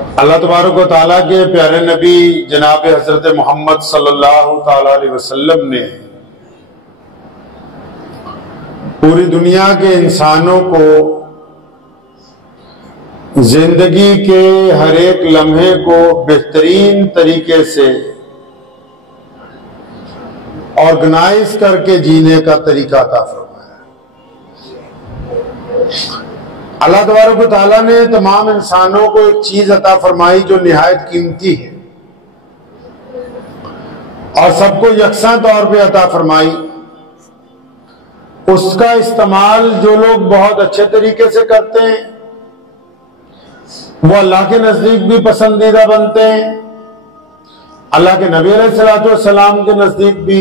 अल्लाह तबारक व तआला के प्यारे नबी जनाब हजरत मोहम्मद सल्लल्लाहु ताला अलैहि वसल्लम ने पूरी दुनिया के इंसानों को जिंदगी के हर एक लम्हे को बेहतरीन तरीके से ऑर्गेनाइज करके जीने का तरीका अता फरमाया। अल्लाह तबारक व तआला ने तमाम इंसानों को एक चीज अता फरमाई जो निहायत कीमती है और सबको यकसा तौर पे अता फरमाई। उसका इस्तेमाल जो लोग बहुत अच्छे तरीके से करते हैं वो अल्लाह के नजदीक भी पसंदीदा बनते हैं, अल्लाह के नबी अलैहिस्सलाम के नजदीक भी,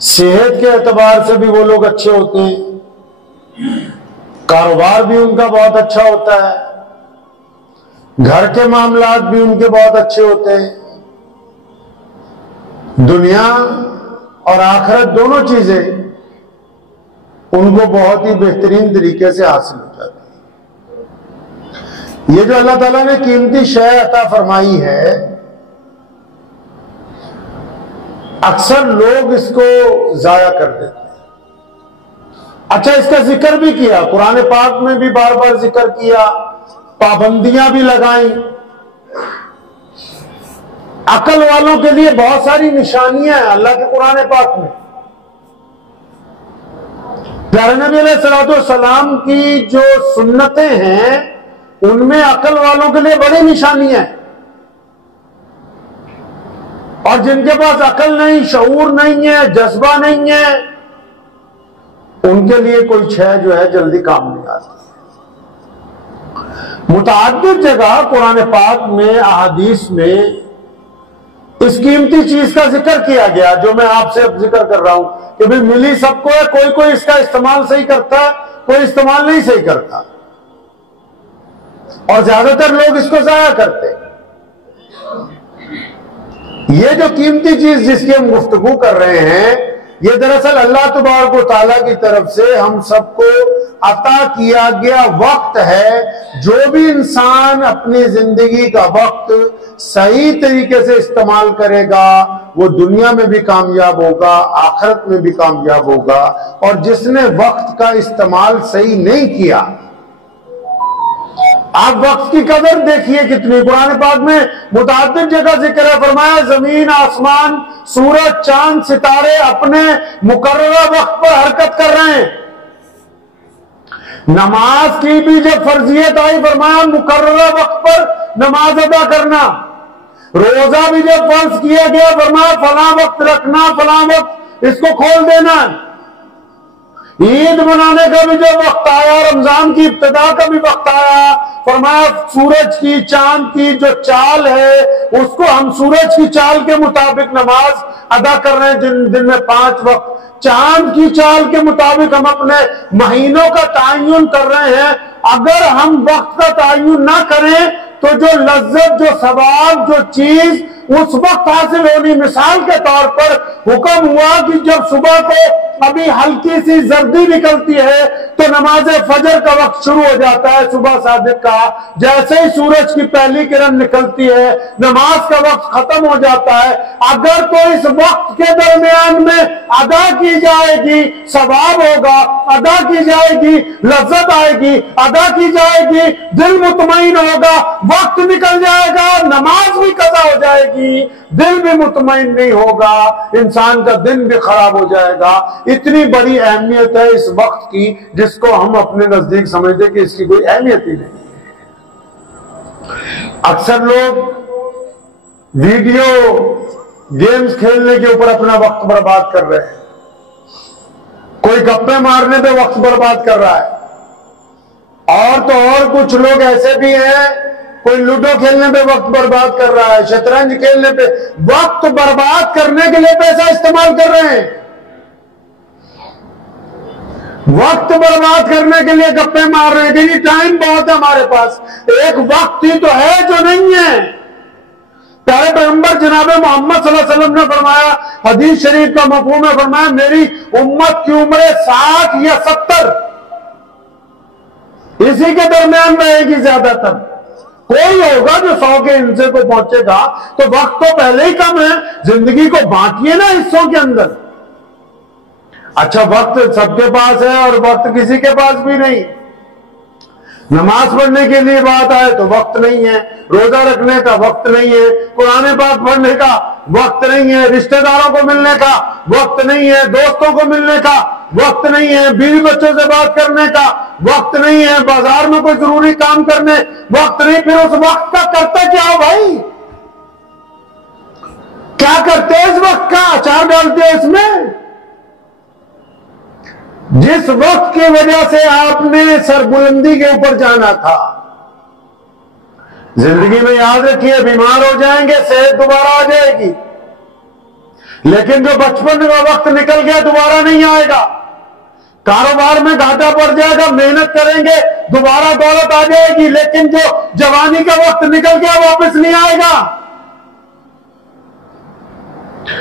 सेहत के एतबार से भी वो लोग अच्छे होते हैं, कारोबार भी उनका बहुत अच्छा होता है, घर के मामलात भी उनके बहुत अच्छे होते हैं, दुनिया और आखिरत दोनों चीजें उनको बहुत ही बेहतरीन तरीके से हासिल हो जाती है। ये जो अल्लाह ताला ने कीमती शय अता फरमाई है, अक्सर लोग इसको जाया कर देते हैं। अच्छा, इसका जिक्र भी किया, कुरान पाक में भी बार बार जिक्र किया, पाबंदियां भी लगाई। अकल वालों के लिए बहुत सारी निशानियां हैं अल्लाह के कुरान पाक में। प्यारे नबी अलैहिस्सलाम की जो सुन्नतें हैं उनमें अकल वालों के लिए बड़ी निशानियां हैं, और जिनके पास अकल नहीं, शऊर नहीं है, जज्बा नहीं है, उनके लिए कोई शय जो है जल्दी काम नहीं आती। मुताअद्दिद जगह कुरान पाक में, अहादीस में इस कीमती चीज का जिक्र किया गया जो मैं आपसे अब जिक्र कर रहा हूं कि भाई मिली सबको है, कोई कोई इसका इस्तेमाल सही करता है, कोई इस्तेमाल नहीं सही करता, और ज्यादातर लोग इसको जाया करते। ये जो कीमती चीज जिसकी हम गुफ्तगू कर रहे हैं, ये दरअसल अल्लाह तबारक व तआला की तरफ से हम सबको अता किया गया वक्त है। जो भी इंसान अपनी जिंदगी का वक्त सही तरीके से इस्तेमाल करेगा वो दुनिया में भी कामयाब होगा, आखिरत में भी कामयाब होगा। और जिसने वक्त का इस्तेमाल सही नहीं किया, आप वक्त की कदर देखिए कितनी, कुरान पाक में मुताअद्दिद जगह जिक्र है, फरमाया जमीन आसमान सूरज चांद सितारे अपने मुकर्ररा वक्त पर हरकत कर रहे हैं। नमाज की भी जब फर्जियत आई, फरमाया मुकर्ररा वक्त पर नमाज अदा करना। रोजा भी जब फर्ज किया गया, फरमाया फला वक्त रखना, फला वक्त इसको खोल देना। ईद मनाने का भी जब वक्त आया, रमजान की इब्तिदा का भी वक्त आया, फरमाया सूरज की चांद की जो चाल है उसको हम सूरज की चाल के मुताबिक नमाज अदा कर रहे हैं। दिन में 5 वक्त चांद की चाल के मुताबिक हम अपने महीनों का तायुन कर रहे हैं। अगर हम वक्त का तायुन ना करें तो जो लज्जत, जो सवाब, जो चीज उस वक्त हासिल होनी, मिसाल के तौर पर हुक्म हुआ कि जब सुबह को अभी हल्की सी जर्दी निकलती है तो नमाज फजर का वक्त शुरू हो जाता है, सुबह सादिक का। जैसे ही सूरज की पहली किरण निकलती है नमाज का वक्त खत्म हो जाता है। अगर तो इस वक्त के दरमियान में अदा की जाएगी सवाब होगा, अदा की जाएगी लज्जत आएगी, अदा की जाएगी दिल मुतमईन होगा, वक्त निकल जाएगा नमाज भी कज़ा हो जाएगी, दिल भी मुतमईन नहीं होगा, इंसान का दिन भी खराब हो जाएगा। इतनी बड़ी अहमियत है इस वक्त की जिसको हम अपने नजदीक समझते कि इसकी कोई अहमियत ही नहीं है। अक्सर लोग वीडियो गेम्स खेलने के ऊपर अपना वक्त बर्बाद कर रहे हैं, कोई गप्पे मारने पे वक्त बर्बाद कर रहा है, और तो और कुछ लोग ऐसे भी हैं कोई लूडो खेलने पे वक्त बर्बाद कर रहा है, शतरंज खेलने पे वक्त बर्बाद करने के लिए पैसा इस्तेमाल कर रहे हैं, वक्त बर्बाद करने के लिए गप्पे मार रहे हैं कि टाइम बहुत है हमारे पास। एक वक्त ही तो है जो नहीं है। प्यारे पैगंबर जनाब मोहम्मद सल्लल्लाहु अलैहि वसल्लम ने फरमाया, हदीस शरीफ का मफहूम है, फरमाया मेरी उम्मत की उम्र 60 या 70 इसी के दरमियान रहेगी ज्यादातर। कोई होगा जो 100 के हिस्से को पहुंचेगा, तो वक्त तो पहले ही कम है। जिंदगी को बांटिए ना हिस्सों के अंदर। अच्छा, वक्त सबके पास है और वक्त किसी के पास भी नहीं। नमाज पढ़ने के लिए बात आए तो वक्त नहीं है, रोजा रखने का वक्त नहीं है, कुरान पाक पढ़ने का वक्त नहीं है, रिश्तेदारों को मिलने का वक्त नहीं है, दोस्तों को मिलने का वक्त नहीं है, बीवी बच्चों से बात करने का वक्त नहीं है, बाजार में कोई जरूरी काम करने वक्त नहीं। फिर उस वक्त का करते क्या हो भाई? क्या करते हैं इस वक्त का? अचार डालते हैं इसमें। जिस वक्त की वजह से आपने सरबुलंदी के ऊपर जाना था, जिंदगी में याद रखिए, बीमार हो जाएंगे, सेहत दोबारा आ जाएगी, लेकिन जो बचपन का वक्त निकल गया दोबारा नहीं आएगा। कारोबार में घाटा पड़ जाएगा, मेहनत करेंगे दोबारा दौलत आ जाएगी, लेकिन जो जवानी का वक्त निकल गया वापस नहीं आएगा।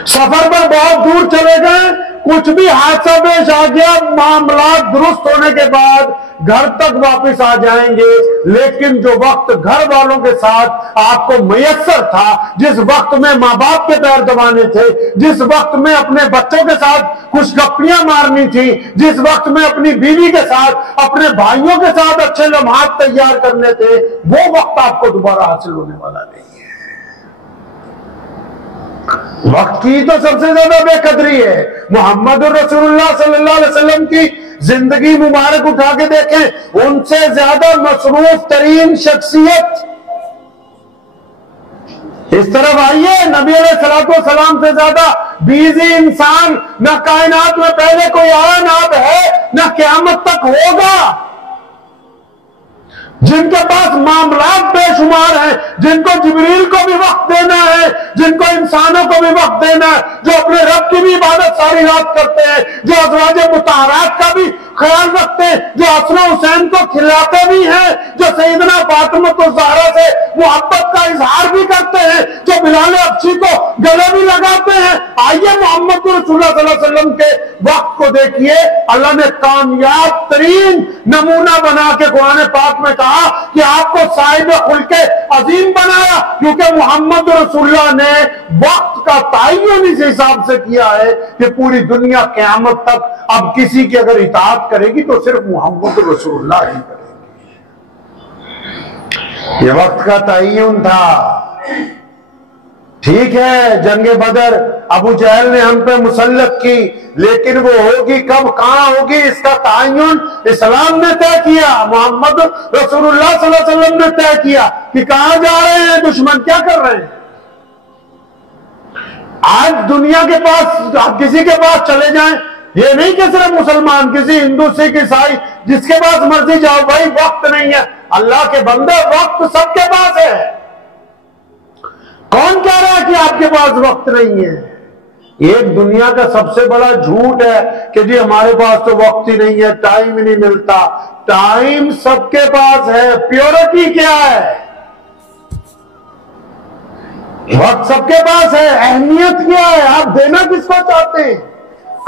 सफर पर बहुत दूर चले गए, कुछ भी हादसा पेश आ गया, मामला दुरुस्त होने के बाद घर तक वापस आ जाएंगे, लेकिन जो वक्त घर वालों के साथ आपको मयस्सर था, जिस वक्त में मां बाप के पैर दबाने थे, जिस वक्त में अपने बच्चों के साथ खुशगप्पियां मारनी थी, जिस वक्त में अपनी बीवी के साथ, अपने भाइयों के साथ अच्छे लम्हात तैयार करने थे, वो वक्त आपको दोबारा हासिल होने वाला नहीं है। वक्त की तो सबसे ज्यादा बेकदरी है। मोहम्मद रसूलुल्लाह सल्लल्लाहु अलैहि वसल्लम की जिंदगी मुबारक उठा के देखें, उनसे ज्यादा मसरूफ तरीन शख्सियत इस तरफ आइए, नबी अलैहिस्सलाम से ज्यादा बिजी इंसान न कायनात में पहले कोई आया, ना अब है, न क़यामत तक होगा, जिनके पास मामलात बेशुमार हैं, जिनको जिब्रील को भी वक्त देना है, जिनको इंसानों को भी वक्त देना है, जो अपने रब की भी इबादत सारी रात करते हैं, जो अज़वाजे मुताहरात का भी ख्याल रखते हैं, जो हसन हुसैन को खिलाते भी हैं, जो सैयदना फातिमा ज़हरा से मोहब्बत का इजहार भी करते हैं, जो बिलाल अब्शी को गले भी लगाते हैं। आइए मोहम्मद रसूलुल्लाह सल्लल्लाहु अलैहि वसल्लम के वक्त को देखिए। अल्लाह ने कामयाब तरीन नमूना बना के कुरान पाक में कहा कि आपको साहिब खुल्के अजीम बनाया, क्योंकि मोहम्मद रसूलुल्लाह ने वक्त का तयन इस हिसाब से किया है कि पूरी दुनिया क़यामत तक अब किसी की अगर इताअत करेगी तो सिर्फ मोहम्मद रसूलुल्लाह ही करेगी। ये वक्त का तयन था। ठीक है, जंगे बदर अबू जहल ने हम पे मुसल्लत की, लेकिन वो होगी कब, कहां होगी, इसका तयन इस्लाम ने तय किया, मोहम्मद रसूलुल्लाह सल्लल्लाहु अलैहि वसल्लम ने तय किया कि कहां जा रहे हैं दुश्मन, क्या कर रहे हैं। आज दुनिया के पास आप किसी के पास चले जाएं, ये नहीं कि सिर्फ मुसलमान, किसी हिंदू सिख ईसाई जिसके पास मर्जी जाओ, भाई वक्त नहीं है। अल्लाह के बंदे, वक्त सबके पास है। कौन कह रहा है कि आपके पास वक्त नहीं है? एक दुनिया का सबसे बड़ा झूठ है कि जी हमारे पास तो वक्त ही नहीं है, टाइम ही नहीं मिलता। टाइम सबके पास है। प्योरिटी क्या है? वक्त सबके पास है। अहमियत क्या है? आप देना किसको चाहते हैं?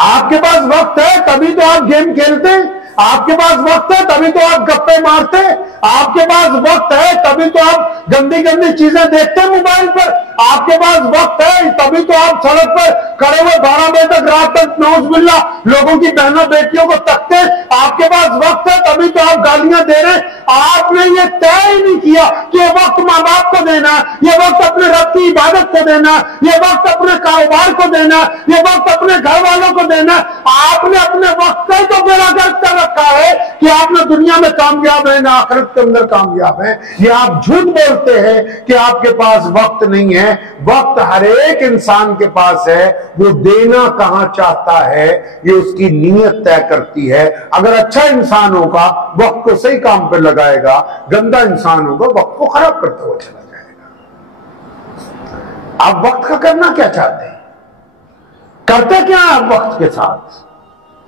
आपके पास वक्त है तभी तो आप गेम खेलते हैं, आपके पास वक्त है तभी तो आप गप्पे मारते हैं, आपके पास वक्त है तभी तो आप गंदी गंदी चीजें देखते हैं मोबाइल पर, आपके पास वक्त है तभी तो आप सड़क पर खड़े हुए 12 बजे तक रात तक नौजुबिल्ला लोगों की बहनों बेटियों को तकते हैं, आपके पास वक्त है तभी तो आप गालियां दे रहे हैं। आपने ये तय ही नहीं किया कि ये वक्त माँ बाप को देना, ये वक्त अपने रब की इबादत को देना, ये वक्त अपने कारोबार को देना, ये वक्त अपने घर वालों को देना। आपने अपने वक्त का ही तो बेड़ा गर्क कर रखा है कि आपने दुनिया में कामयाब है ना आखिरत के अंदर कामयाब है। ये आप झूठ बोलते हैं कि आपके पास वक्त नहीं है। वक्त हर एक इंसान के पास है, वो देना कहां चाहता है ये उसकी नीयत तय करती है। अगर अच्छा इंसान होगा वक्त को सही काम पर लगाएगा, गंदा इंसान होगा वक्त को खराब करता हुआ चला जाएगा। आप वक्त का करना क्या चाहते हैं? करते क्या आप वक्त के साथ?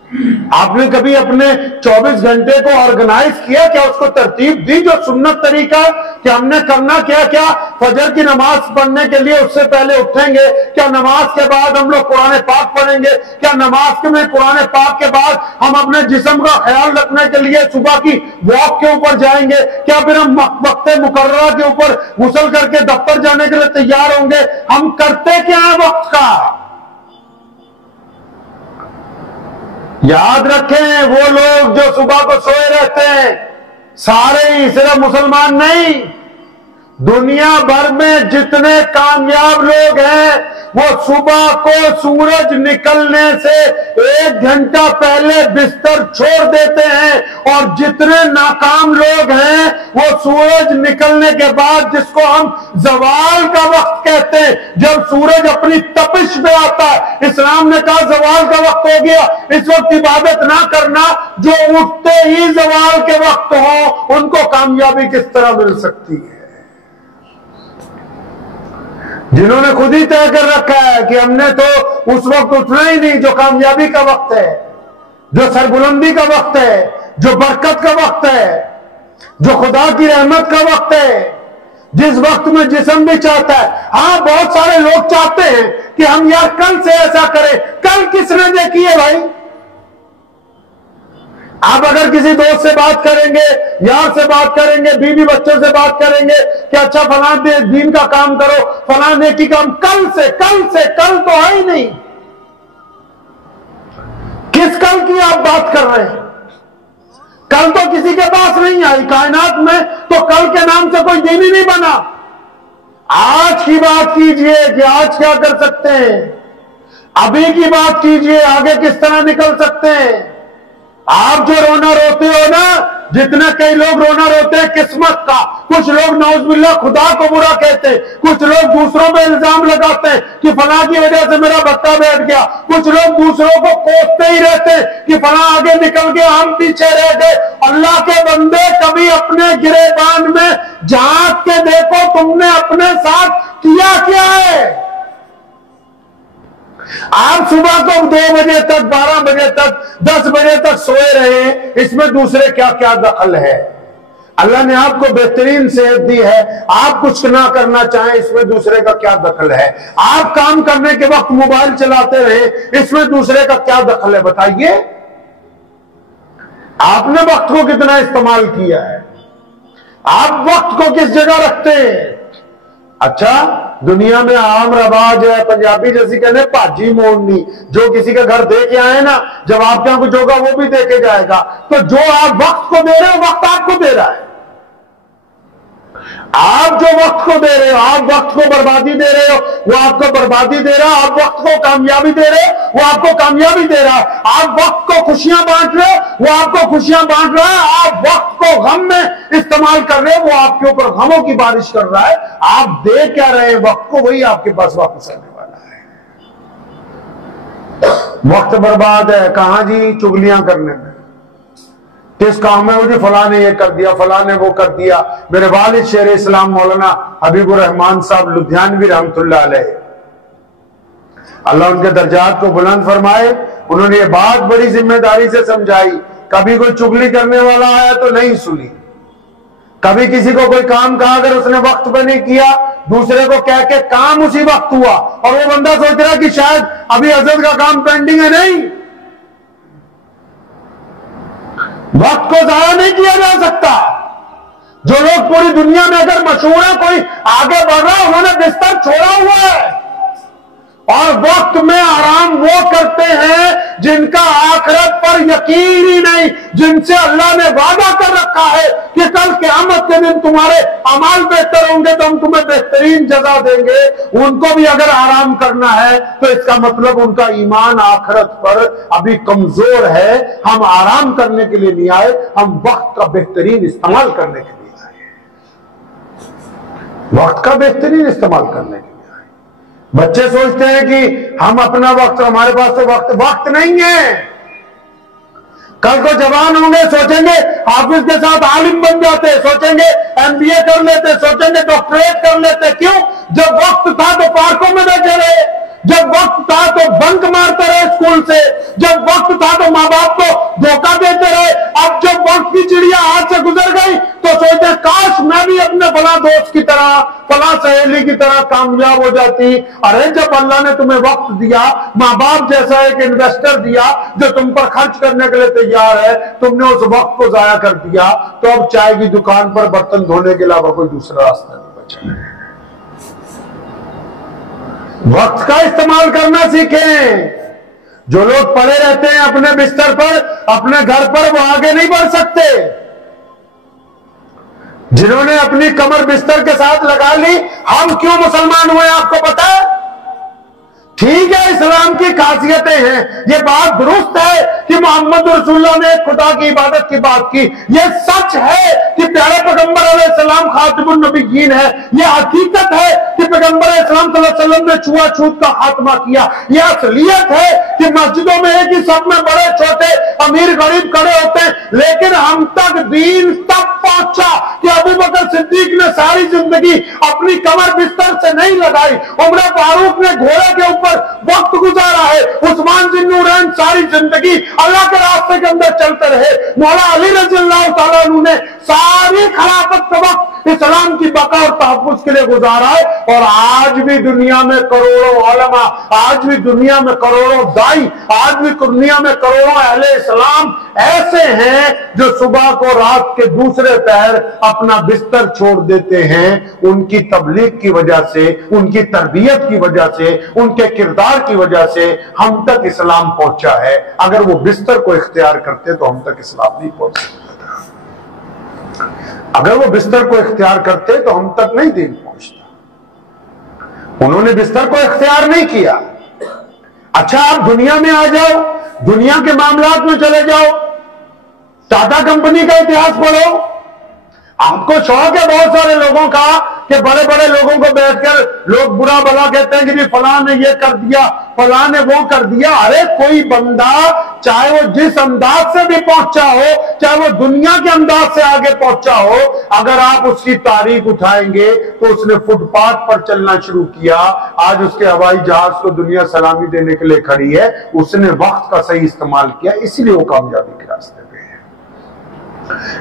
आपने कभी अपने 24 घंटे को ऑर्गेनाइज किया क्या? उसको तरतीब दी जो सुन्नत तरीका कि हमने करना क्या क्या? फजर की नमाज पढ़ने के लिए उससे पहले उठेंगे क्या? नमाज के बाद हम लोग कुरान पाक पढ़ेंगे क्या? नमाज के में कुरान पाक के बाद हम अपने जिस्म का ख्याल रखने के लिए सुबह की वॉक के ऊपर जाएंगे क्या? फिर हम वक्त मुकर्ररा के ऊपर गुस्ल करके दफ्तर जाने के लिए तैयार होंगे? हम करते क्या है वक्त का? याद रखें, वो लोग जो सुबह को सोए रहते हैं, सारे ही, सिर्फ मुसलमान नहीं, दुनिया भर में जितने कामयाब लोग हैं वो सुबह को सूरज निकलने से 1 घंटा पहले बिस्तर छोड़ देते हैं। और जितने नाकाम लोग हैं वो सूरज निकलने के बाद, जिसको हम जवाल का वक्त कहते हैं, जब सूरज अपनी तपिश में आता है, इस्लाम ने कहा जवाल का वक्त हो गया, इस वक्त इबादत ना करना। जो उठते ही जवाल के वक्त हो उनको कामयाबी किस तरह मिल सकती है? जिन्होंने खुद ही तय कर रखा है कि हमने तो उस वक्त उठना ही नहीं जो कामयाबी का वक्त है, जो सरबुलंदी का वक्त है, जो बरकत का वक्त है, जो खुदा की रहमत का वक्त है, जिस वक्त में जिस्म भी चाहता है। हाँ, बहुत सारे लोग चाहते हैं कि हम यार कल से ऐसा करें। कल किसने देखी है भाई? आप अगर किसी दोस्त से बात करेंगे, यार से बात करेंगे, बीवी बच्चों से बात करेंगे कि अच्छा फलां दीन का काम करो, फलां नेकी काम, कल कल तो है ही नहीं। किस कल की आप बात कर रहे हैं? कल तो किसी के पास नहीं आई कायनात में, तो कल के नाम से कोई दिन ही नहीं बना। आज की बात कीजिए कि आज क्या कर सकते हैं, अभी की बात कीजिए आगे किस तरह निकल सकते हैं। आप जो रोना रोते हो ना, जितना कई लोग रोना रोते हैं किस्मत का, कुछ लोग नौजुबिल्लाह खुदा को बुरा कहते हैं, कुछ लोग दूसरों पे इल्जाम लगाते हैं कि फलां की वजह से मेरा बच्चा बैठ गया, कुछ लोग दूसरों को कोसते ही रहते हैं कि फलां आगे निकल गया, हम पीछे रह गए। अल्लाह के बंदे, कभी अपने गिरेबान में झांक के देखो तुमने अपने साथ किया क्या है। आप सुबह को 2 बजे तक, 12 बजे तक, 10 बजे तक सोए रहे, इसमें दूसरे क्या क्या दखल है? अल्लाह ने आपको बेहतरीन सेहत दी है, आप कुछ ना करना चाहें, इसमें दूसरे का क्या दखल है? आप काम करने के वक्त मोबाइल चलाते रहे, इसमें दूसरे का क्या दखल है? बताइए, आपने वक्त को कितना इस्तेमाल किया है? आप वक्त को किस जगह रखते हैं? अच्छा, दुनिया में आम रवाज है, पंजाबी जैसी कहने भाजी मोड़नी, जो किसी का घर दे के आए ना, जब आपके यहां कुछ होगा वो भी देके जाएगा। तो जो आप वक्त को दे रहे हो, वक्त आपको दे रहा है। आप जो वक्त को दे रहे हो, आप वक्त को बर्बादी दे रहे हो, वो आपको बर्बादी दे रहा है। आप वक्त को कामयाबी दे रहे हो, वो आपको कामयाबी दे रहा है। आप वक्त को खुशियां बांट रहे हो, वो आपको खुशियां बांट रहा है। आप वक्त को गम में इस्तेमाल कर रहे हो, वो आपके ऊपर गमों की बारिश कर रहा है। आप दे क्या रहे हैं वक्त को, वही आपके पास वापस आने वाला है। वक्त बर्बाद है कहां जी? चुगलियां करने में। किस काम में? मुझे फलां ने ये कर दिया, फलां ने वो कर दिया। मेरे वालिद शेर इस्लाम मौलाना हबीबुर रहमान साहब लुधियानवी रहमतुल्लाह अलैह, अल्लाह उनके दर्जात को बुलंद फरमाए, उन्होंने ये बात बड़ी जिम्मेदारी से समझाई। कभी कोई चुगली करने वाला आया तो नहीं सुनी। कभी किसी को कोई काम कहा, अगर उसने वक्त पे नहीं किया, दूसरे को कह के काम उसी वक्त हुआ और वो बंदा सोच रहा कि शायद अभी हजरत का काम पेंडिंग है। नहीं, वक्त को जाया नहीं किया जा सकता। जो लोग पूरी दुनिया में अगर मशहूर है, कोई आगे बढ़ रहा है, उन्होंने बिस्तर छोड़ा हुआ है। और वक्त में आराम वो करते हैं जिनका आखिरत पर यकीन ही नहीं, जिनसे अल्लाह ने वादा कर रखा है कि कल क़यामत के दिन तुम्हारे अमाल बेहतर होंगे तो हम तुम्हें बेहतरीन जज़ा देंगे। उनको भी अगर आराम करना है तो इसका मतलब उनका ईमान आखिरत पर अभी कमजोर है। हम आराम करने के लिए नहीं आए, हम वक्त का बेहतरीन इस्तेमाल करने के लिए आए। वक्त का बेहतरीन इस्तेमाल करने के लिए। बच्चे सोचते हैं कि हम अपना वक्त, हमारे पास तो वक्त नहीं है। कल को जवान होंगे, सोचेंगे हाफिज के साथ आलिम बन जाते, सोचेंगे MBA कर लेते, सोचेंगे डॉक्टरेट कर लेते। क्यों? जब वक्त था तो पार्कों में बैठे रहे, जब वक्त था तो बंक मारते रहे स्कूल से, जब वक्त था तो माँ बाप को धोखा देते रहे। अब जब वक्त की चिड़िया हाथ से गुजर गई तो सोचते काश मैं भी अपने फला दोस्त की तरह, फला सहेली की तरह कामयाब हो जाती। अरे जब अल्लाह ने तुम्हें वक्त दिया, माँ बाप जैसा एक इन्वेस्टर दिया जो तुम पर खर्च करने के लिए तैयार है, तुमने उस वक्त को जाया कर दिया, तो अब चाय की दुकान पर बर्तन धोने के अलावा कोई दूसरा रास्ता नहीं बचा है। वक्त का इस्तेमाल करना सीखें। जो लोग पड़े रहते हैं अपने बिस्तर पर, अपने घर पर, वो आगे नहीं बढ़ सकते। जिन्होंने अपनी कमर बिस्तर के साथ लगा ली, हम क्यों मुसलमान हुए आपको पता है? ठीक है, इस्लाम की खासियतें हैं, ये बात दुरुस्त है कि मोहम्मद रसूलुल्लाह ने खुदा की इबादत की बात की। ये सच है कि प्यारे पैगंबर अलैहिस्सलाम खातिमुन नबिय्यीन है। ये हकीकत है कि पैगंबर इस्लाम सल्लल्लाहु अलैहि वसल्लम ने छुआछूत का खात्मा किया। ये असलियत है कि मस्जिदों में एक ही सब में बड़े छोटे अमीर गरीब खड़े होते हैं, लेकिन हम तक दीन तब पहुंचा कि अबू बकर सिद्दीक ने सारी जिंदगी अपनी कमर बिस्तर से नहीं लगाई, उमर फारूक ने घोड़े के ऊपर वक्त गुजारा है, उस्मान जिन्नूरैन सारी जिंदगी अल्लाह के रास्ते के अंदर चलते रहे, मौला अली रज़ियल्लाहु ताला अन्हु ने सारी खिलाफत का वक्त इस्लाम की बका और तहफ्फुज़ के लिए गुजारा है। और आज भी दुनिया में करोड़ों उलमा, आज भी दुनिया में करोड़ों दाई, आज भी दुनिया में करोड़ों अहले इस्लाम ऐसे हैं जो सुबह को रात के दूसरे पहर अपना बिस्तर छोड़ देते हैं। उनकी तबलीग की वजह से, उनकी तरबियत की वजह से, उनके किरदार की वजह से हम तक इस्लाम पहुंचा है। अगर वो बिस्तर को इख्तियार करते तो हम तक इस्लाम नहीं पहुंच सकता था। अगर वो बिस्तर को इख्तियार करते तो हम तक नहीं दीन पहुंचता। उन्होंने बिस्तर को इख्तियार नहीं किया। अच्छा, आप दुनिया में आ जाओ, दुनिया के मामलात में चले जाओ, टाटा कंपनी का इतिहास पढ़ो, आपको शौक है बहुत सारे लोगों का कि बड़े बड़े लोगों को बैठकर लोग बुरा भला कहते हैं कि जी फलां ने ये कर दिया, फलां ने वो कर दिया। अरे कोई बंदा चाहे वो जिस अंदाज से भी पहुंचा हो, चाहे वो दुनिया के अंदाज से आगे पहुंचा हो, अगर आप उसकी तारीख उठाएंगे तो उसने फुटपाथ पर चलना शुरू किया, आज उसके हवाई जहाज को दुनिया सलामी देने के लिए खड़ी है। उसने वक्त का सही इस्तेमाल किया, इसलिए वो कामयाबी के रास्ते पे है।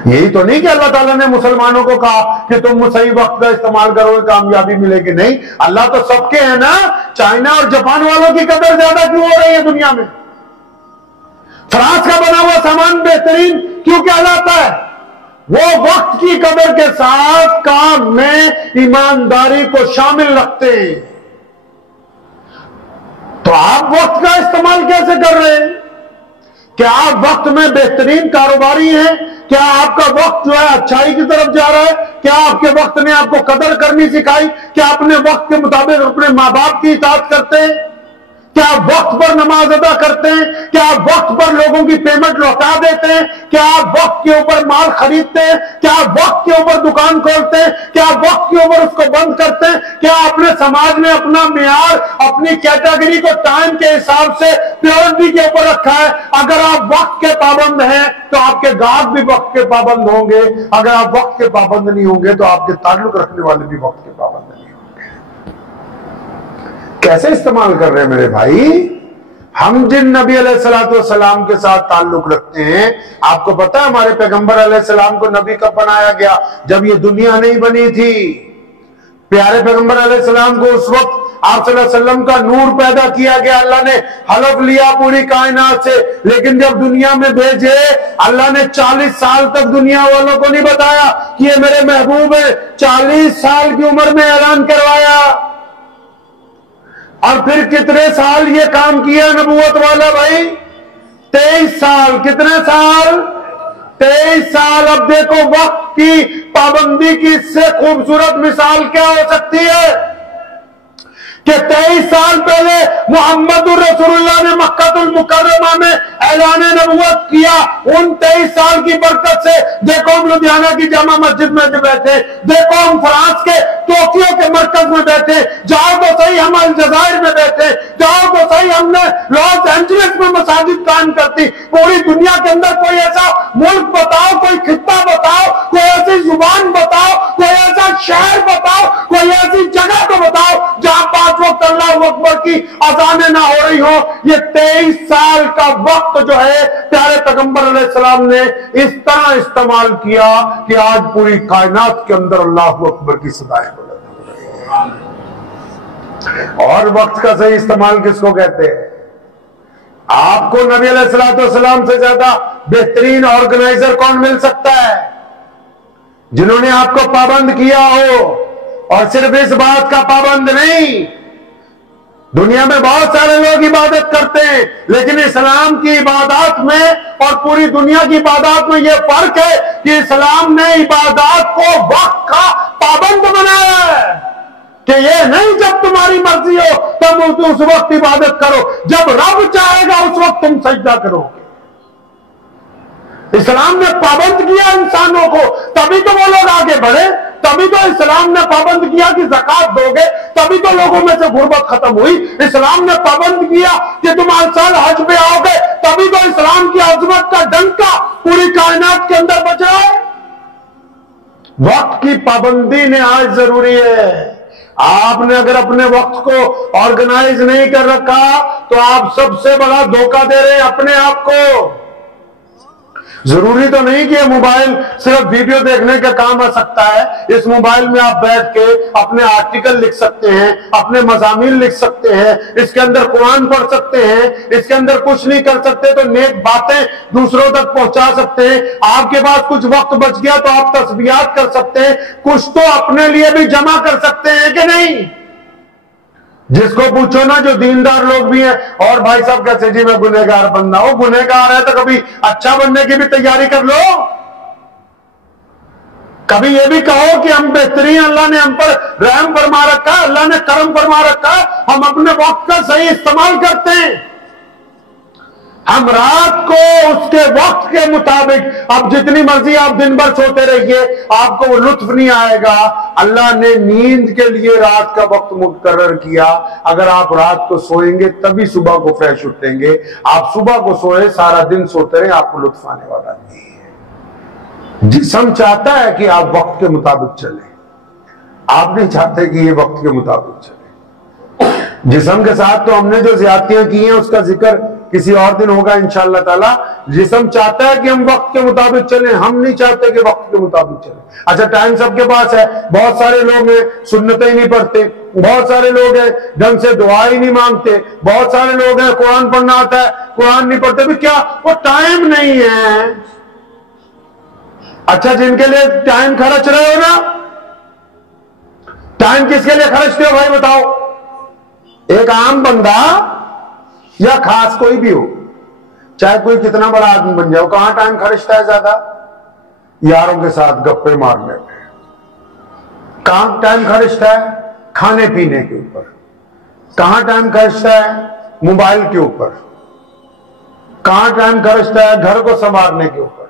यही तो नहीं कि अल्लाह ताला ने मुसलमानों को कहा कि तुम सही वक्त का इस्तेमाल करोगे कामयाबी मिलेगी। नहीं, अल्लाह तो सबके है ना। चाइना और जापान वालों की कदर ज्यादा क्यों हो रही है दुनिया में? फ्रांस का बना हुआ सामान बेहतरीन क्यों कहलाता है? वो वक्त की कदर के साथ काम में ईमानदारी को शामिल रखते हैं। तो आप वक्त का इस्तेमाल कैसे कर रहे हैं? क्या आप वक्त में बेहतरीन कारोबारी हैं? क्या आपका वक्त जो है अच्छाई की तरफ जा रहा है? क्या आपके वक्त ने आपको कदर करनी सिखाई? क्या अपने वक्त के मुताबिक अपने माँ बाप की इताअत करते हैं? क्या आप वक्त पर नमाज अदा करते हैं? क्या आप वक्त पर लोगों की पेमेंट लौटा देते हैं? क्या आप वक्त के ऊपर माल खरीदते हैं? क्या आप वक्त के ऊपर दुकान खोलते हैं? क्या आप वक्त के ऊपर उसको बंद करते हैं? क्या अपने समाज में अपना मियार, अपनी कैटेगरी को टाइम के हिसाब से प्योरिटी के ऊपर रखा है? अगर आप वक्त के पाबंद हैं तो आपके गाहक भी वक्त के पाबंद होंगे। अगर आप वक्त के पाबंद नहीं होंगे तो आपके ताल्लुक रखने वाले भी वक्त के पाबंद नहीं होंगे। कैसे इस्तेमाल कर रहे हैं मेरे भाई? हम जिन नबी अलैहिस्सलाम के साथ ताल्लुक रखते हैं, आपको पता है हमारे पैगंबर अलैहिस्सलाम को नबी कब बनाया गया? जब ये दुनिया नहीं बनी थी। प्यारे पैगंबर अलैहिस्सलाम को उस वक्त आप सल्लल्लाहु अलैहि वसल्लम का नूर पैदा किया गया। अल्लाह ने हलफ लिया पूरी कायनात से, लेकिन जब दुनिया में भेजे अल्लाह ने 40 साल तक दुनिया वालों को नहीं बताया कि ये मेरे महबूब है। 40 साल की उम्र में ऐलान करवाया। और फिर कितने साल ये काम किया नबूवत वाला भाई? 23 साल। कितने साल? 23 साल। अब देखो वक्त की पाबंदी की इससे खूबसूरत मिसाल क्या हो सकती है कि 23 साल पहले मोहम्मद रसूलुल्लाह ने मक्कातुल मुकर्रमा में ऐलान नबूवत किया। उन 23 साल की बरकत से देखो हम लुधियाना की जामा मस्जिद में बैठे, देखो हम फ्रांस के टोक्यो के मरकज में बैठे, जाओ तो सही हम अलजायर में बैठे, जाओ तो सही हमने लॉस एंजलिस में मसाजिद कायम करती। पूरी दुनिया के अंदर कोई ऐसा मुल्क बताओ, कोई खित्ता बताओ, कोई ऐसी जुबान बताओ, कोई ऐसा शहर बताओ, कोई ऐसी जगह तो बताओ जहां 5 वक्त अल्लाहु अकबर की अजानें ना हो रही हो। ये 23 साल का वक्त जो है प्यारे पैगंबर अलैहिस्सलाम ने इस तरह इस्तेमाल किया कि आज पूरी कायनात के अंदर अल्लाह अकबर की सदाएं बुलंद हो रही है। और वक्त का सही इस्तेमाल किसको कहते हैं? आपको नबी अलैहिस्सलाम से ज्यादा बेहतरीन ऑर्गेनाइजर कौन मिल सकता है? जिन्होंने आपको पाबंद किया हो। और सिर्फ इस बात का पाबंद नहीं, दुनिया में बहुत सारे लोग इबादत करते हैं, लेकिन इस्लाम की इबादत में और पूरी दुनिया की इबादत में यह फर्क है कि इस्लाम ने इबादत को वक्त का पाबंद बनाया है कि ये नहीं जब तुम्हारी मर्जी हो तब उस वक्त इबादत करो, जब रब चाहेगा उस वक्त तुम सजदा करोगे। इस्लाम ने पाबंद किया इंसानों को, तभी तो वो लोग आगे बढ़े। तभी तो इस्लाम ने पाबंद किया कि ज़कात दोगे, तभी तो लोगों में से गुर्बत खत्म हुई। इस्लाम ने पाबंद किया कि तुम हर साल हज पे आओगे, तभी तो इस्लाम की अजमत का डंका पूरी कायनात के अंदर बचा है। वक्त की पाबंदी ने आज जरूरी है। आपने अगर अपने वक्त को ऑर्गेनाइज नहीं कर रखा तो आप सबसे बड़ा धोखा दे रहे हैं अपने आप को। जरूरी तो नहीं कि ये मोबाइल सिर्फ वीडियो देखने का काम आ सकता है। इस मोबाइल में आप बैठ के अपने आर्टिकल लिख सकते हैं, अपने मज़ामीन लिख सकते हैं, इसके अंदर कुरान पढ़ सकते हैं, इसके अंदर कुछ नहीं कर सकते तो नेक बातें दूसरों तक पहुंचा सकते हैं। आपके पास कुछ वक्त बच गया तो आप तस्बीहात कर सकते हैं, कुछ तो अपने लिए भी जमा कर सकते हैं कि नहीं। जिसको पूछो ना जो दीनदार लोग भी हैं, और भाई साहब कैसे जी मैं गुनहगार बंदा हूं, गुनहगार है तो कभी अच्छा बनने की भी तैयारी कर लो। कभी ये भी कहो कि हम बेहतरीन, अल्लाह ने हम पर रहम फरमा रखा है, अल्लाह ने करम फरमा रखा है, हम अपने वक्त का सही इस्तेमाल करते हैं। हम रात को उसके वक्त के मुताबिक, अब जितनी मर्जी आप दिन भर सोते रहिए आपको वो लुत्फ नहीं आएगा। अल्लाह ने नींद के लिए रात का वक्त मुकर्रर किया। अगर आप रात को सोएंगे तभी सुबह को फ्रेश उठेंगे। आप सुबह को सोए सारा दिन सोते रहे, आपको लुत्फ आने वाला नहीं है। जिस्म चाहता है कि आप वक्त के मुताबिक चलें, आप नहीं चाहते कि ये वक्त के मुताबिक चले। जिस्म के साथ तो हमने जो ज्यादतियां की हैं उसका जिक्र किसी और दिन होगा इंशाअल्लाह ताला। जिस्म चाहता है कि हम वक्त के मुताबिक चलें, हम नहीं चाहते कि वक्त के मुताबिक चलें। अच्छा, टाइम सबके पास है, बहुत सारे लोग हैं सुन्नतें ही नहीं पढ़ते, बहुत सारे लोग हैं ढंग से दुआ ही नहीं मांगते, बहुत सारे लोग हैं कुरान पढ़ना आता है कुरान नहीं पढ़ते। भी क्या वो टाइम नहीं है? अच्छा, जिनके लिए टाइम खर्च रहे हो ना, टाइम किसके लिए खर्चते हो भाई बताओ? एक आम बंदा या खास कोई भी हो, चाहे कोई कितना बड़ा आदमी बन जाओ, कहां टाइम खर्चता है ज्यादा? यारों के साथ गप्पे मारने में। कहां टाइम खर्चता है? खाने पीने के ऊपर। कहां टाइम खर्चता है? मोबाइल के ऊपर। कहां टाइम खर्चता है? घर को संवारने के ऊपर।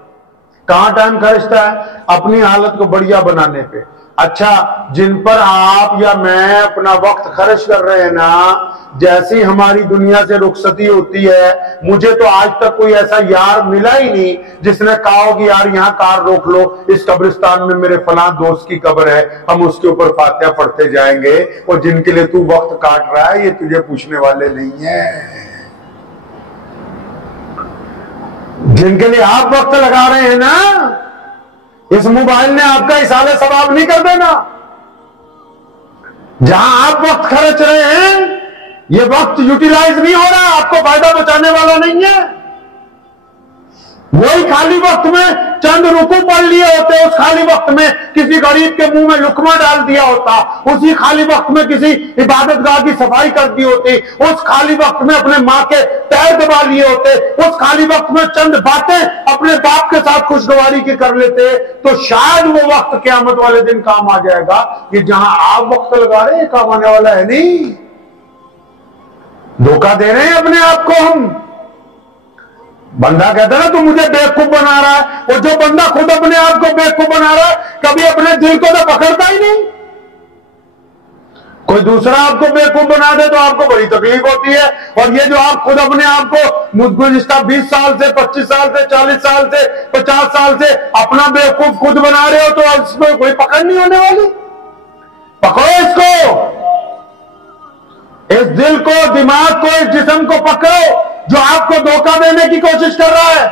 कहां टाइम खर्चता है? अपनी हालत को बढ़िया बनाने पे। अच्छा, जिन पर आप या मैं अपना वक्त खर्च कर रहे हैं ना, जैसी हमारी दुनिया से रुखसती होती है, मुझे तो आज तक कोई ऐसा यार मिला ही नहीं जिसने कहा हो कि यार यहाँ कार रोक लो, इस कब्रिस्तान में मेरे फलां दोस्त की कब्र है, हम उसके ऊपर फातिहा पढ़ते जाएंगे। और जिनके लिए तू वक्त काट रहा है ये तुझे पूछने वाले नहीं है। जिनके लिए आप वक्त लगा रहे हैं ना, इस मोबाइल ने आपका इसाले सवाब नहीं कर देना। जहां आप वक्त खर्च रहे हैं ये वक्त यूटिलाइज नहीं हो रहा, आपको फायदा बचाने वाला नहीं है। वही खाली वक्त में चंद रुकू पढ़ लिए होते, उस खाली वक्त में किसी गरीब के मुंह में लुकमा डाल दिया होता, उसी खाली वक्त में किसी इबादतगाह की सफाई कर दी होती, उस खाली वक्त में अपने माँ के पैर दबा लिए होते, उस खाली वक्त में चंद बातें अपने बाप के साथ खुशगवारी की कर लेते, तो शायद वो वक्त क़यामत वाले दिन काम आ जाएगा। कि जहां आप वक्त लगा रहे हैं काम आने वाला है नहीं। धोखा दे रहे हैं अपने आप को हम। बंदा कहता है ना तू मुझे बेवकूफ बना रहा है, और जो बंदा खुद अपने आप को बेवकूफ बना रहा है कभी अपने दिल को तो पकड़ता ही नहीं। कोई दूसरा आपको बेवकूफ बना दे तो आपको बड़ी तकलीफ होती है, और ये जो आप खुद अपने आप को गुज़िश्ता 20 साल से 25 साल से 40 साल से 50 साल से अपना बेवकूफ खुद बना रहे हो, तो इसमें कोई पकड़ नहीं होने वाली। पकड़ो इसको। इस दिल को, दिमाग को, इस जिस्म को पकड़ो जो आपको धोखा देने की कोशिश कर रहा है।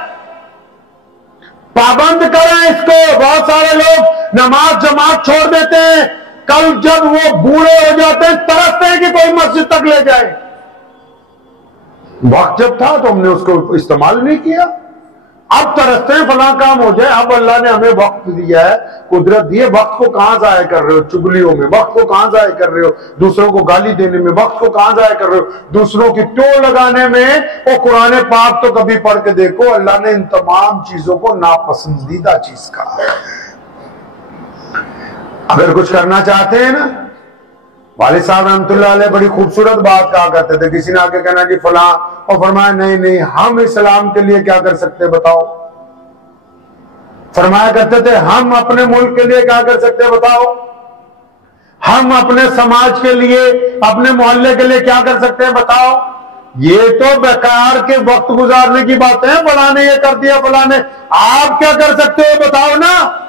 पाबंद करें इसको। बहुत सारे लोग नमाज जमात छोड़ देते हैं, कल जब वो बूढ़े हो जाते हैं तरसते हैं कि कोई मस्जिद तक ले जाए। वक्त जब था तो हमने उसको इस्तेमाल नहीं किया, अब तरसते हैं फला काम हो जाए। अब अल्लाह ने हमें वक्त दिया है, कुदरत दी है, वक्त को कहां जाया कर रहे हो? चुगलियों में। वक्त को कहां जाया कर रहे हो? दूसरों को गाली देने में। वक्त को कहां जाया कर रहे हो? दूसरों की टोल लगाने में। वो कुरान पाक तो कभी पढ़ के देखो, अल्लाह ने इन तमाम चीजों को नापसंदीदा चीज कहा है। अगर कुछ करना चाहते हैं ना, वालिद साहब रहमतुल्लाह अलैह बड़ी खूबसूरत बात कहा करते थे। किसी ने आके कहना कि फला, और फरमाया नहीं नहीं, हम इस्लाम के लिए क्या कर सकते बताओ। फरमाया करते थे हम अपने मुल्क के लिए क्या कर सकते बताओ, हम अपने समाज के लिए, अपने मोहल्ले के लिए क्या कर सकते हैं बताओ। ये तो बेकार के वक्त गुजारने की बातें हैं, फलाने ये कर दिया, फलाने। आप क्या कर सकते हो बताओ ना।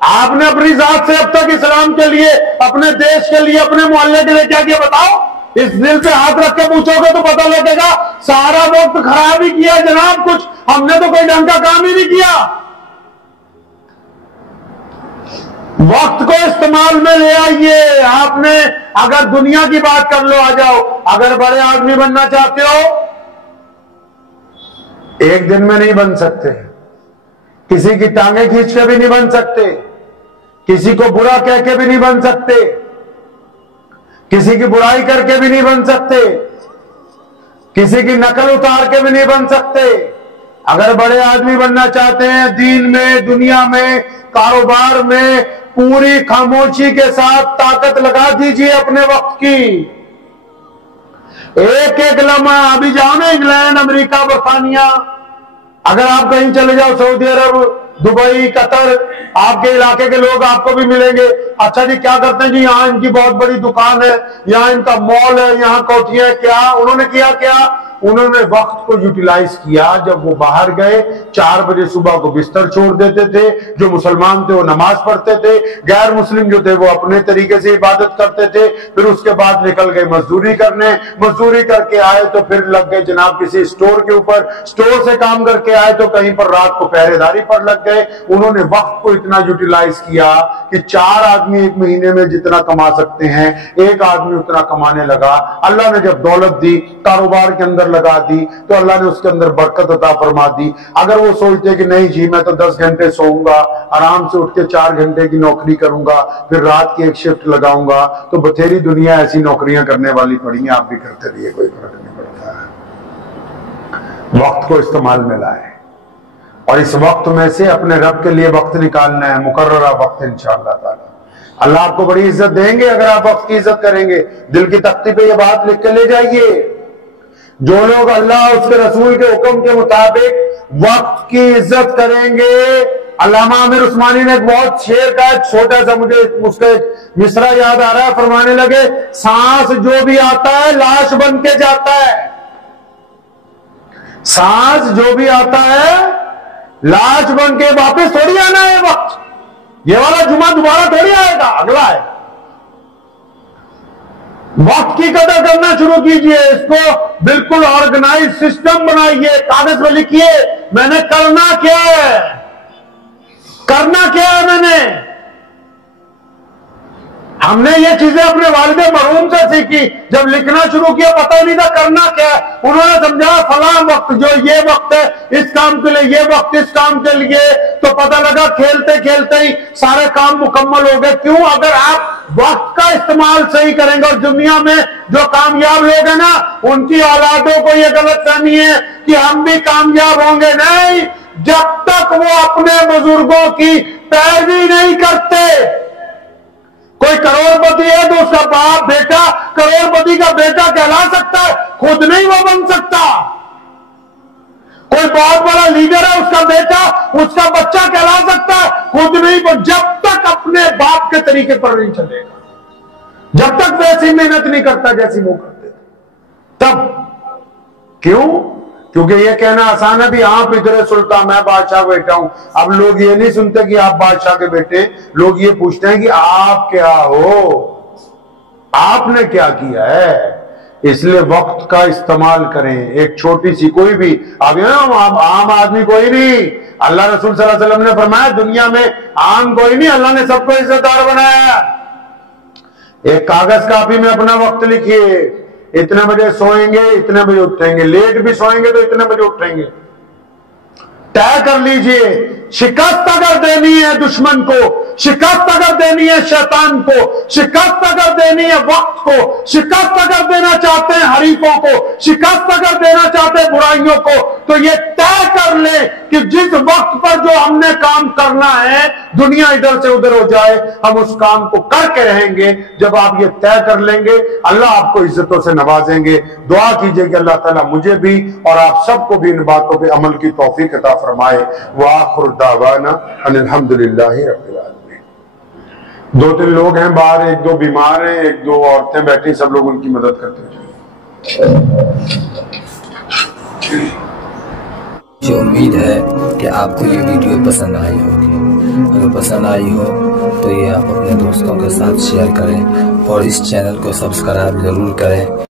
आपने अपनी जात से अब तक इस्लाम के लिए, अपने देश के लिए, अपने मोहल्ले के लिए क्या किया बताओ। इस दिल से हाथ रख के पूछोगे तो पता लगेगा सारा वक्त खराब ही किया जनाब, कुछ हमने तो कोई ढंग का काम ही नहीं किया। वक्त को इस्तेमाल में ले आइए। आपने अगर दुनिया की बात कर लो, आ जाओ। अगर बड़े आदमी बनना चाहते हो, एक दिन में नहीं बन सकते। किसी की टांगे खींच के भी नहीं बन सकते, किसी को बुरा कह के भी नहीं बन सकते, किसी की बुराई करके भी नहीं बन सकते, किसी की नकल उतार के भी नहीं बन सकते। अगर बड़े आदमी बनना चाहते हैं दीन में, दुनिया में, कारोबार में, पूरी खामोशी के साथ ताकत लगा दीजिए अपने वक्त की। एक एक लम्हा, अभी जाओ ना इंग्लैंड, अमेरिका, बर्तानिया, अगर आप कहीं चले जाओ, सऊदी अरब, दुबई, कतर, आपके इलाके के लोग आपको भी मिलेंगे। अच्छा जी क्या करते हैं जी, यहाँ इनकी बहुत बड़ी दुकान है, यहाँ इनका मॉल है, यहाँ कोठियां। क्या उन्होंने किया? क्या उन्होंने वक्त को यूटिलाइज किया। जब वो बाहर गए, 4 बजे सुबह को बिस्तर छोड़ देते थे। जो मुसलमान थे वो नमाज पढ़ते थे, गैर मुस्लिम जो थे वो अपने तरीके से इबादत करते थे। फिर उसके बाद निकल गए मजदूरी करने, मजदूरी करके आए तो फिर लग गए जनाब किसी स्टोर के ऊपर, स्टोर से काम करके आए तो कहीं पर रात को पहरेदारी पर लग गए। उन्होंने वक्त को इतना यूटिलाइज किया कि 4 आदमी एक महीने में जितना कमा सकते हैं, एक आदमी उतना कमाने लगा। अल्लाह ने जब दौलत दी, कारोबार के अंदर लगा दी, तो अल्लाह ने उसके अंदर बरकत अता फरमा दी। अगर वो सोचते कि नहीं जी मैं तो 10 घंटे सोऊंगा, आराम से उठ के 4 घंटे की नौकरी करूंगा, फिर रात की एक शिफ्ट लगाऊंगा, तो बथेरी दुनिया ऐसी नौकरियां करने वाली पड़ी हैं, आप भी करते रहिए, कोई फर्क नहीं पड़ता है। वक्त को इस्तेमाल में लाए और इस वक्त में से अपने रब के लिए वक्त निकालना है, मुकर्ररा वक्त इंशाअल्लाह ताला। अल्लाह आपको बड़ी इज्जत देंगे अगर आप वक्त की इज्जत करेंगे। दिल की तख्ती पे ये बात लिख के ले जाइए। जो लोग अल्लाह उसके रसूल के हुक्म के मुताबिक वक्त की इज्जत करेंगे, अल्लामा आमिर उस्मानी ने एक बहुत शेर का छोटा सा, मुझे उसका मिसरा याद आ रहा है, फरमाने लगे सांस जो भी आता है लाश बन के जाता है। सांस जो भी आता है लाश बन के वापस थोड़ी आना है। वक्त ये वाला जुमा दोबारा थोड़ी आएगा, अगला है। वक्त की कदर करना शुरू कीजिए, इसको बिल्कुल ऑर्गेनाइज सिस्टम बनाइए, कागज में लिखिए मैंने करना क्या है, करना क्या है मैंने। हमने ये चीजें अपने वालिद मरहूम से सीखी, जब लिखना शुरू किया पता नहीं था करना क्या है। उन्होंने समझा फलां वक्त जो ये वक्त है इस काम के लिए, ये वक्त इस काम के लिए, तो पता लगा खेलते खेलते ही सारे काम मुकम्मल हो गए। क्यों? अगर आप वक्त का इस्तेमाल सही करेंगे। और दुनिया में जो कामयाब लोग हैं ना, उनकी औलादों को यह गलतफहमी है कि हम भी कामयाब होंगे। नहीं, जब तक वो अपने बुजुर्गों की पैरवी नहीं करते। कोई करोड़पति है तो उसका बाप बेटा करोड़पति का बेटा कहला सकता है, खुद नहीं वो बन सकता। कोई बहुत बड़ा लीडर है, उसका बेटा उसका बच्चा कहला सकता है, खुद नहीं। वो जब तक अपने बाप के तरीके पर नहीं चलेगा, जब तक वैसी मेहनत नहीं करता जैसी वो करते थे, तब। क्यों? क्योंकि ये कहना आसान है भी आप इधर सुल्तान, मैं बादशाह बेटा हूं। अब लोग ये नहीं सुनते कि आप बादशाह के बेटे, लोग ये पूछते हैं कि आप क्या हो, आपने क्या किया है। इसलिए वक्त का इस्तेमाल करें। एक छोटी सी कोई भी आगे आम आदमी कोई नहीं, अल्लाह रसूल सल्लल्लाहु अलैहि वसल्लम ने फरमाया दुनिया में आम कोई नहीं, अल्लाह ने सबको इज्जतदार बनाया। एक कागज कापी में अपना वक्त लिखिए, इतने बजे सोएंगे इतने बजे उठेंगे, लेट भी सोएंगे तो इतने बजे उठेंगे, तय कर लीजिए। शिकस्त अगर देनी है दुश्मन को, शिकस्त अगर देनी है शैतान को, शिकस्त अगर देनी है वक्त को, शिकस्त अगर देना चाहते हैं हरीफों को, शिकस्त अगर देना चाहते हैं बुराइयों को, तो ये तय कर ले कि जिस वक्त पर जो हमने काम करना है दुनिया इधर से उधर हो जाए, हम उस काम को करके रहेंगे। जब आप ये तय कर लेंगे अल्लाह आपको इज्जतों से नवाजेंगे। दुआ कीजिए कि अल्लाह ताला मुझे भी और आप सबको भी इन बातों पे अमल की तौफीक अता फरमाए। व आखिर दावाना अल्हम्दुलिल्लाहि रब्बिल आलमीन। 2-3 लोग हैं बाहर, 1-2 बीमार हैं, 1-2 औरतें बैठी, सब लोग उनकी मदद करते हैं। मुझे उम्मीद है कि आपको ये वीडियो पसंद आई होगी। अगर पसंद आई हो तो ये आप अपने दोस्तों के साथ शेयर करें और इस चैनल को सब्सक्राइब जरूर करें।